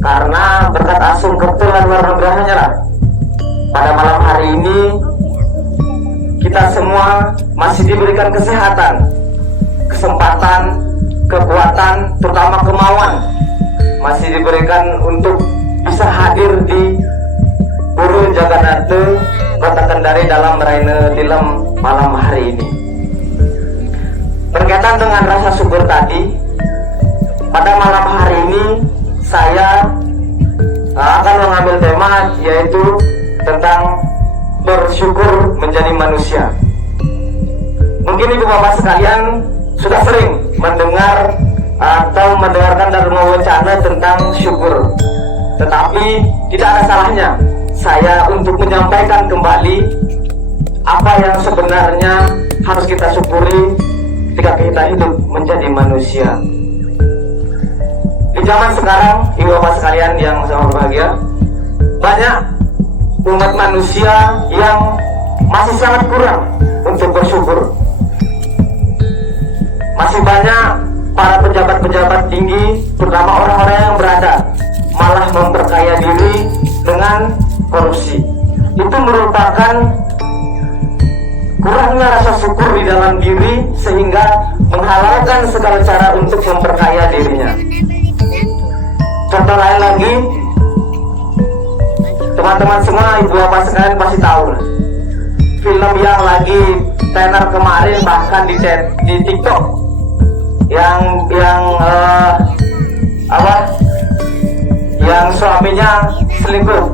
karena berkat asung kebetulan luar nugrahnya lah, pada malam hari ini kita semua masih diberikan kesehatan, kesempatan, kekuatan, terutama kemauan masih diberikan untuk bisa hadir di Pura Jagannatha Kota Kendari dalam meraih tilam malam hari ini. Berkaitan dengan rasa syukur tadi, pada malam hari ini saya akan mengambil tema yaitu tentang bersyukur menjadi manusia. Mungkin ibu bapak sekalian sudah sering mendengar atau mendengarkan Dharma Wacana tentang syukur, tetapi tidak ada salahnya saya untuk menyampaikan kembali apa yang sebenarnya harus kita syukuri ketika kita hidup menjadi manusia. Di zaman sekarang, ibu bapak sekalian yang sangat berbahagia, banyak umat manusia yang masih sangat kurang untuk bersyukur. Masih banyak para pejabat-pejabat tinggi, terutama orang-orang yang berada, malah memperkaya diri dengan korupsi. Itu merupakan kurangnya rasa syukur di dalam diri sehingga menghalalkan segala cara untuk memperkaya dirinya. Contoh lain lagi, teman-teman semua, ibu bapak sekalian pasti tahu lah, film yang lagi tenar kemarin bahkan di TikTok yang suaminya selingkuh,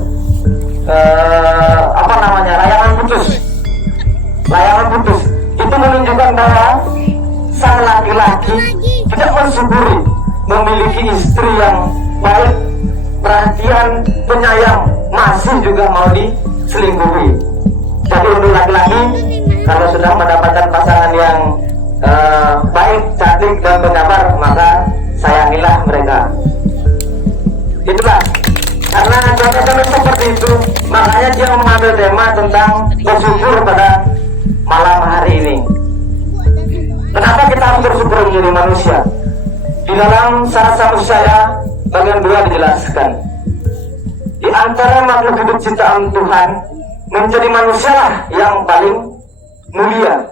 layangan putus. Itu menunjukkan bahwa sang laki-laki tidak mensyukuri memiliki istri yang baik, perhatian, penyayang, masih juga mau diselingkuhi. Jadi untuk laki-laki, kalau sudah mendapatkan pasangan yang baik, cantik dan penyabar, maka sayangilah mereka. Itulah, karena contohnya seperti itu, makanya dia mengambil tema tentang bersyukur pada malam hari ini. Kenapa kita harus bersyukur menjadi manusia? Di dalam Sarasa Musaya bagian 2 dijelaskan, di antara makhluk hidup ciptaan Tuhan, menjadi manusia lah yang paling mulia.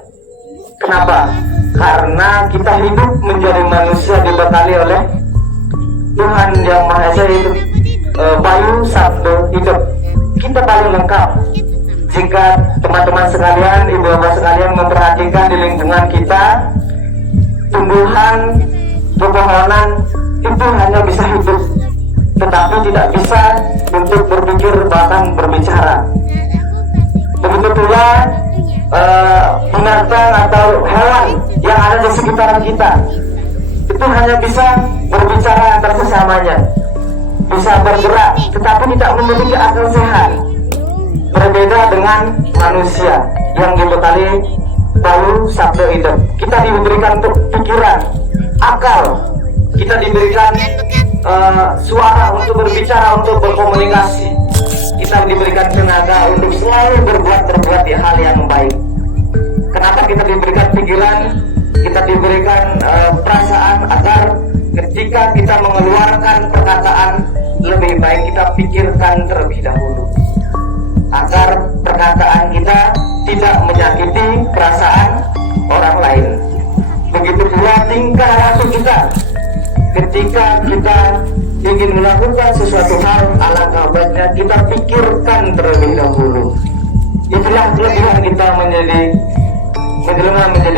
Kenapa? Karena kita hidup menjadi manusia dibekali oleh Tuhan Yang Maha Esa, itu Bayu Sabdo hidup. Kita paling lengkap. Jika teman-teman sekalian, ibu bapak sekalian memperhatikan di lingkungan kita, tumbuhan, pepohonan itu hanya bisa hidup, tetapi tidak bisa untuk berpikir bahkan berbicara. Begitu pula binatang atau hewan yang ada di sekitaran kita, itu hanya bisa berbicara antar sesamanya, bisa bergerak, tetapi tidak memiliki akal sehat. Berbeda dengan manusia yang dibekali Bayu Sabdo hidup. Kita diberikan untuk pikiran, akal, kita diberikan suara untuk berbicara, untuk berkomunikasi, kita diberikan tenaga untuk selalu berbuat di hal yang baik. Kenapa kita diberikan pikiran, kita diberikan perasaan, agar ketika kita mengeluarkan perkataan, lebih baik kita pikirkan terlebih dahulu, agar perkataan kita tidak menyakiti perasaan orang lain. Begitu pula tingkah laku kita ketika kita ingin melakukan sesuatu hal, alangkah baiknya kita pikirkan terlebih dahulu. Itulah kelebihan kita menjadi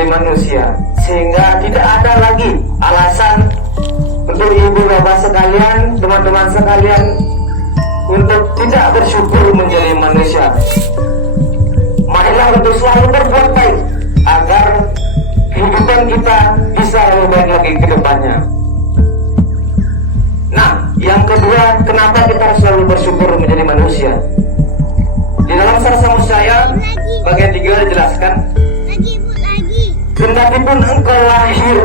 manusia, sehingga tidak ada lagi alasan untuk ibu bapak sekalian, teman-teman sekalian, untuk tidak bersyukur menjadi manusia. Marilah untuk selalu berbuat baik agar kehidupan kita bisa lebih baik lagi ke depannya. Nah, yang kedua, kenapa kita harus selalu bersyukur menjadi manusia? Di dalam Sarasa Musaya bagian 3 dijelaskan, kendati pun engkau lahir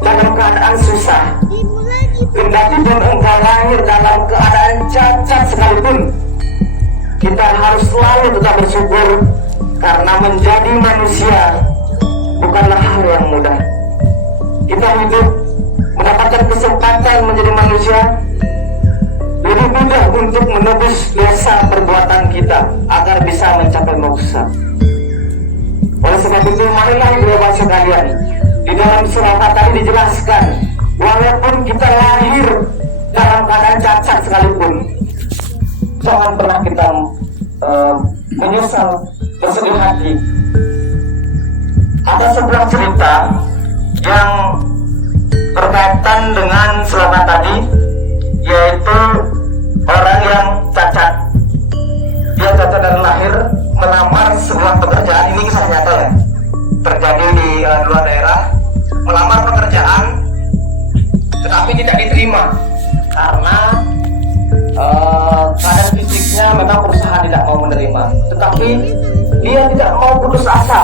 dalam keadaan susah, kendati pun engkau lahir dalam keadaan cacat sekalipun, kita harus selalu tetap bersyukur, karena menjadi manusia bukanlah hal yang mudah. Kita hidup mendapatkan kesempatan menjadi manusia, Lebih mudah untuk menebus dosa perbuatan kita agar bisa mencapai moksa. Oleh sebab itu, marilah ibu bapak sekalian, di dalam surah tadi dijelaskan, walaupun kita lahir dalam keadaan cacat sekalipun, jangan pernah kita menyesal, bersedih hati. Ada sebuah cerita yang berkaitan dengan surah tadi, yaitu orang yang cacat. Dia cacat dari lahir, melamar sebuah pekerjaan. Ini kisah nyata ya, terjadi di luar daerah. Melamar pekerjaan tetapi tidak diterima karena keadaan fisiknya memang perusahaan tidak mau menerima. Tetapi dia tidak mau putus asa,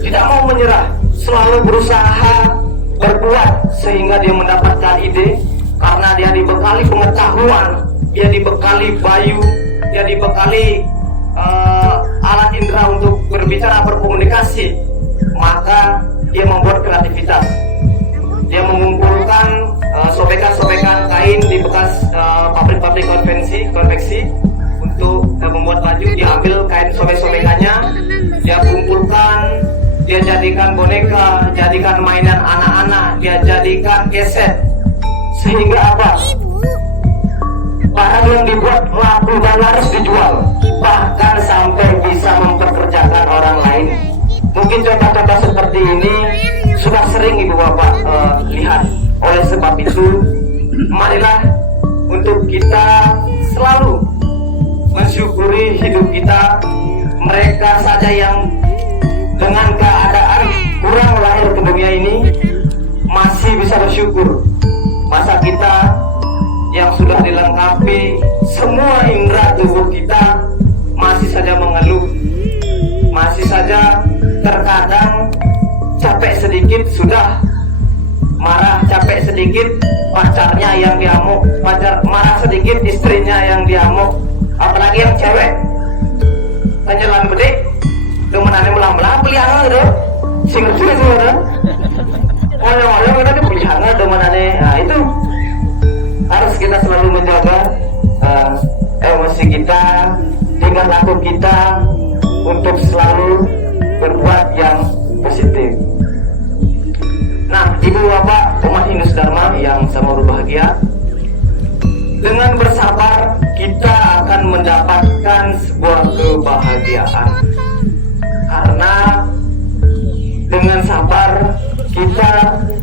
tidak mau menyerah, selalu berusaha berbuat sehingga dia mendapatkan ide. Karena dia dibekali pengetahuan, dia dibekali bayu, dia dibekali alat indera untuk berbicara, berkomunikasi, maka dia membuat kreativitas. Dia mengumpulkan sobekan-sobekan kain di bekas pabrik-pabrik konveksi untuk membuat baju. Dia ambil kain sobek-sobekannya, dia kumpulkan, dia jadikan boneka, jadikan mainan anak-anak, dia jadikan keset. Sehingga apa? Barang yang dibuat laku dan harus dijual, bahkan sampai bisa mempekerjakan orang lain. Mungkin contoh-contoh seperti ini sudah sering ibu bapak lihat. Oleh sebab itu, marilah untuk kita selalu mensyukuri hidup kita. Mereka saja yang dengan keadaan kurang lahir ke dunia ini masih bisa bersyukur. Masa kita yang sudah dilengkapi semua indera tubuh kita masih saja mengeluh, masih saja terkadang capek sedikit sudah marah, capek sedikit pacarnya yang diamuk, marah sedikit istrinya yang diamuk, apalagi yang cewek penyelan bedik demenannya melang-melang pelihara gitu, singkat juga sih kan. Orang-orang kita dipelihara demenannya. Nah itu harus kita selalu menjaga emosi kita, tingkah laku kita untuk selalu berbuat yang positif. Nah, ibu bapak umat Hindu Dharma yang sama berbahagia, dengan bersabar kita akan mendapatkan sebuah kebahagiaan. Karena dengan sabar kita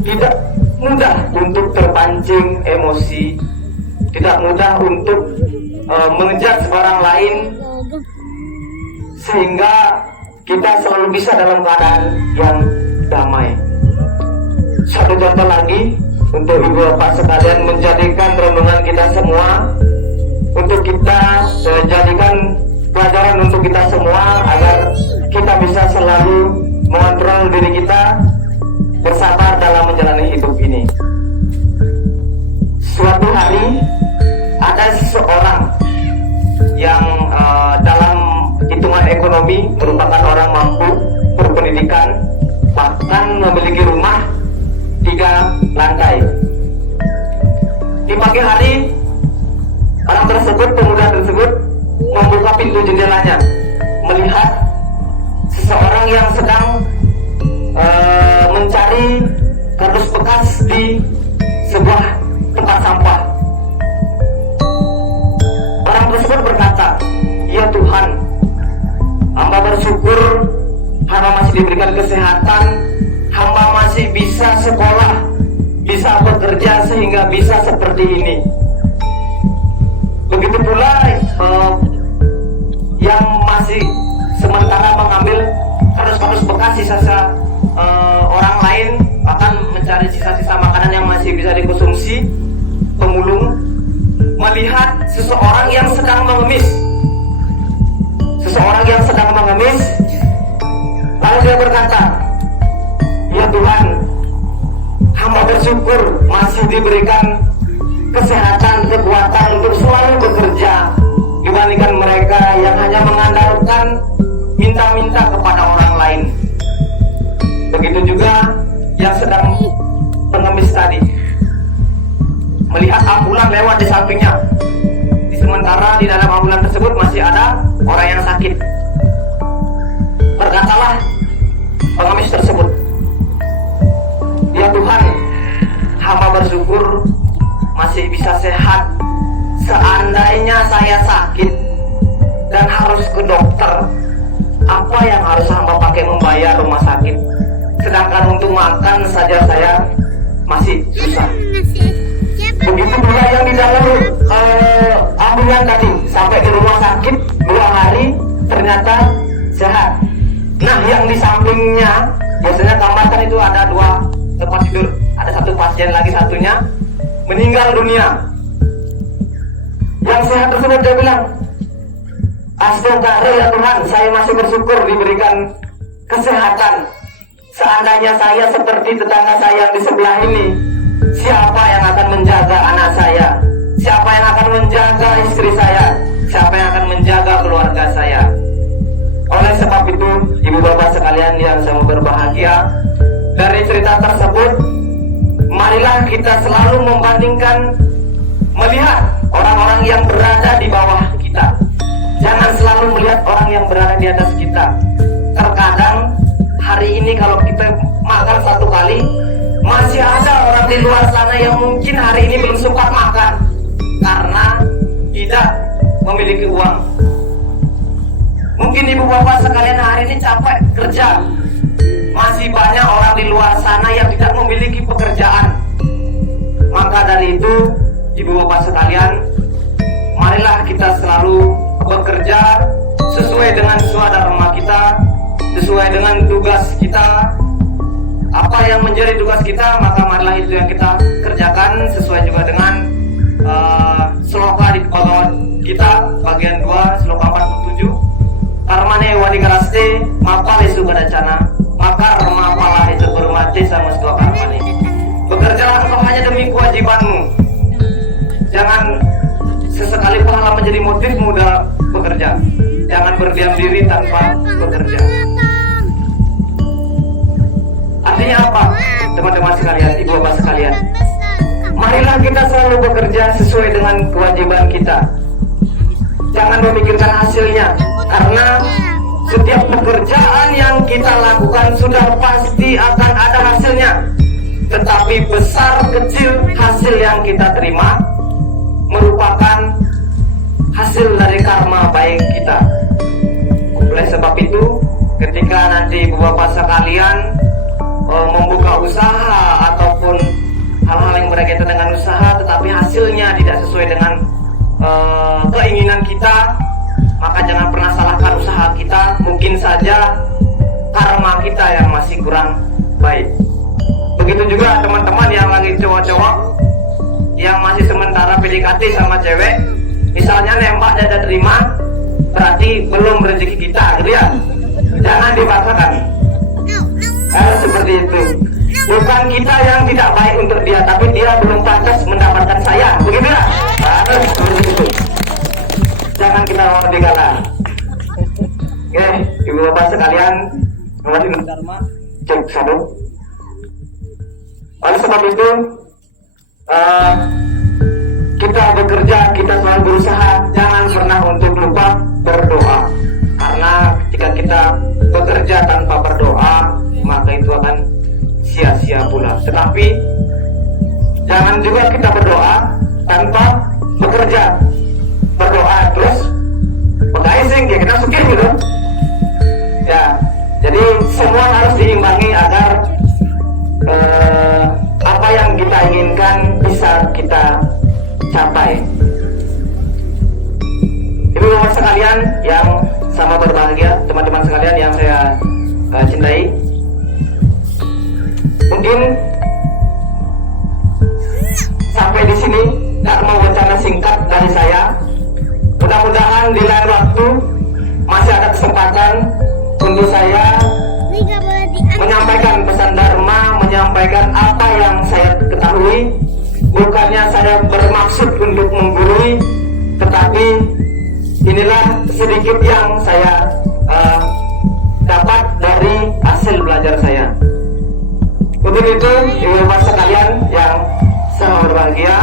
tidak mudah untuk terpancing emosi, tidak mudah untuk mengejar orang lain, sehingga kita selalu bisa dalam keadaan yang damai. Satu contoh lagi untuk ibu bapak sekalian, menjadikan renungan kita semua, untuk kita jadikan pelajaran untuk kita semua agar kita bisa selalu mengontrol diri kita, bersabar dalam menjalani hidup ini. Suatu hari ada seseorang yang dalam hitungan ekonomi merupakan orang mampu, berpendidikan, bahkan memiliki rumah 3 lantai. Di pagi hari, orang tersebut, pemuda tersebut membuka pintu jendelanya, melihat seseorang yang sedang mencari kardus bekas di sebuah tempat sampah. Orang tersebut berkata, "Ya Tuhan, hamba bersyukur hamba masih diberikan kesehatan, hamba masih bisa sekolah, bisa bekerja sehingga bisa seperti ini." Begitu pula yang masih sementara mengambil kardus-kardus bekas sisa orang lain, akan mencari sisa-sisa makanan yang masih bisa dikonsumsi, pemulung, melihat seseorang yang sedang mengemis. Lalu dia berkata, "Ya Tuhan, hamba bersyukur masih diberikan kesehatan, kekuatan untuk selalu bekerja, dibandingkan mereka yang hanya mengandalkan minta-minta kepada orang lain." Begitu juga yang sedang pengemis tadi, melihat ambulan lewat di sampingnya, sementara di dalam ambulan tersebut masih ada orang yang sakit. Berkatalah pengemis tersebut, "Ya Tuhan, hamba bersyukur masih bisa sehat. Seandainya saya sakit dan harus ke dokter, apa yang harus hamba pakai membayar rumah sakit? Sedangkan untuk makan saja saya masih susah." Begitu pula yang di dalam ambulan tadi, sampai di rumah sakit 2 hari ternyata sehat. Nah, yang di sampingnya, biasanya kamar kan itu ada 2 tempat tidur, ada 1 pasien lagi, satunya meninggal dunia. Yang sehat tersebut dia bilang, "Astaga ya Tuhan, saya masih bersyukur diberikan kesehatan. Seandainya saya seperti tetangga saya yang di sebelah ini, siapa yang akan menjaga anak saya? Siapa yang akan menjaga istri saya? Siapa yang akan menjaga keluarga saya?" Oleh sebab itu, ibu bapak sekalian yang saya berbahagia, dari cerita tersebut, marilah kita selalu membandingkan, melihat orang-orang yang berada di bawah kita. Jangan selalu melihat orang yang berada di atas kita. Terkadang hari ini kalau kita makan 1 kali, masih ada orang di luar sana yang mungkin hari ini belum sempat makan karena tidak memiliki uang. Mungkin ibu bapak sekalian hari ini capek kerja, masih banyak orang di luar sana yang tidak memiliki pekerjaan. Maka dari itu, ibu bapak sekalian, marilah kita selalu bekerja sesuai dengan swadharma kita, sesuai dengan tugas kita. Apa yang menjadi tugas kita, maka marilah itu yang kita kerjakan sesuai juga dengan sloka di Bhagavad Gita bagian 2 sloka 47. Karmane wadikaraste mapale subadacana, maka mapala itu bermati sama sebuah karmane. Bekerjalah engkau hanya demi kewajibanmu. Jangan sesekali pahala menjadi motifmu dalam bekerja. Jangan berdiam diri tanpa bekerja. Artinya apa, teman-teman sekalian, ibu bapak sekalian? Marilah kita selalu bekerja sesuai dengan kewajiban kita. Jangan memikirkan hasilnya, karena setiap pekerjaan yang kita lakukan sudah pasti akan ada hasilnya. Tetapi besar kecil hasil yang kita terima merupakan hasil dari karma baik kita. Oleh sebab itu, ketika nanti ibu bapak sekalian membuka usaha ataupun hal-hal yang berkaitan dengan usaha, tetapi hasilnya tidak sesuai dengan keinginan kita, maka jangan pernah salahkan usaha kita. Mungkin saja karma kita yang masih kurang baik. Begitu juga teman-teman yang lagi cowok-cowok yang masih sementara PDKT sama cewek, misalnya nembak dan ada terima, berarti belum rezeki kita, gitu ya. Jangan dipaksakan. Seperti itu. Bukan kita yang tidak baik untuk dia, tapi dia belum pantas mendapatkan saya, begitu ya. Harus seperti itu. Jangan kita mau dikalah. Oke, ibu bapak sekalian, masih Dharma, cek satu. Oleh sebab itu, kita bekerja, kita selalu berusaha, jangan pernah untuk lupa berdoa. Karena jika kita bekerja tanpa berdoa, maka itu akan sia-sia pula. Tetapi jangan juga kita berdoa tanpa bekerja. Berdoa terus berdaising, ya kita sukir gitu. Ya, jadi semua harus diimbangi agar apa yang kita inginkan bisa kita capai. Ibu-ibu sekalian yang sama berbahagia, teman-teman sekalian yang saya cintai, mungkin sampai di sini Dharma Wacana singkat dari saya. Mudah-mudahan di lain waktu masih ada kesempatan untuk saya menyampaikan pesan Dharma, menyampaikan apa yang saya ketahui. Bukannya saya bermaksud untuk menggurui, tetapi inilah sedikit yang saya dapat dari hasil belajar saya. Untuk itu, ibu bapak sekalian yang sangat berbahagia,